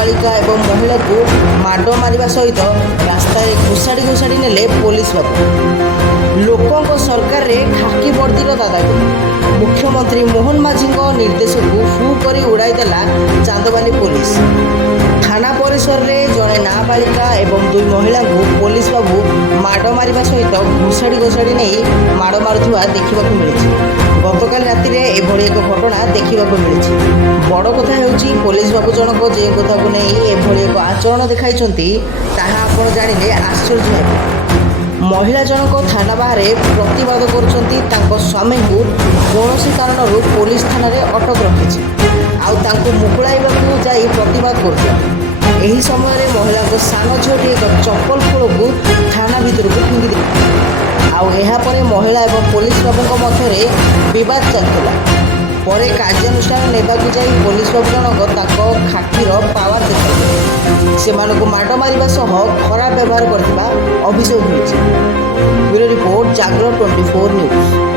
नाबालिका एवं महिला को माड मारिबा सहित रास्ता घोषाड़ी घोषाड़ी नेले पुलिस बाबू। लोकों सरकार रे खाकी वर्दीर दादागिरी। मुख्यमंत्री मोहन माझी निर्देश को फू कर उड़ाईदेला चांदबाली पुलिस। थाना परिसर में जड़े नाबालिका एवं दुई महिला को पुलिस बाबू माड मारिबा सहित घोषाड़ी घोषाड़ी नहीं माड़ मारुवा देखा मिली। गतकाल राति एभली एक घटना देखा मिली। बड़ कथा होउची पुलिस बाबू जनक जे कथा को नहीं एभली एक आचरण देखाइछंती ताहा आपण जानिले आश्चर्य हेबे। महिला जनक थाना बाहर प्रतिवाद करुँच स्वामी को कौन कारण पुलिस थाना अटक रखी मुकुलाइवा जाई प्रतिवाद कर समय महिला को सान झीटी एक चप्पल खोल को थाना भीतर को फिंगी दे महिला और पुलिस बाबू मध्य बद चलता। पर कार्यानुष्ठान नेबाकू जाई पुलिस बाबू जनक खाकीर पावर देखा से माड मारिबा सह खराब व्यवहार करथिबा अभियोग होइछि। ब्यूरो रिपोर्ट जागरण 24 न्यूज।